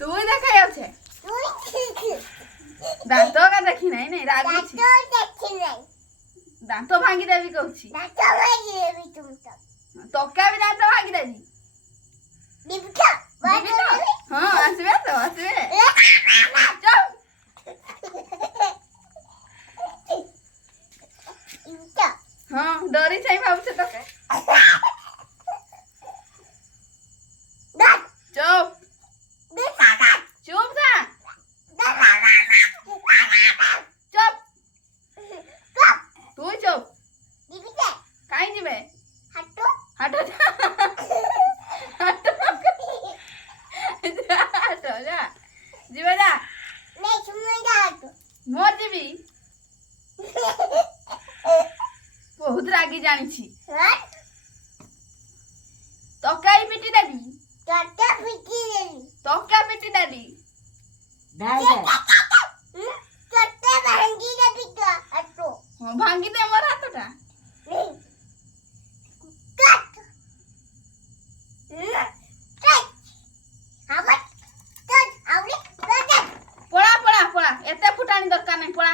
তুই দেখাই আছে দাঁত কা দেখি নাই নাই রাগুছি দাঁত ভাঙি দেবি কହୁছি তকা বি দাঁত ভাঙি দেবি হ্যাঁ আসবে তো আসবে হ্যাঁ ডরি চাই ভাবছে তোকে চুপ চুপ থাক চুপ তুই চুপ কাই যাবে হাঁটো হাঁটো যা যাবে যা মোর যাবি বহুত রাগি জানিছি তকাই পিটি দেবি তকা পিটি দেবি ভাঙ্গি দে আমার হাতটা পড়া পড়া পড়া এতে ফুটানি দরকার নাই পড়া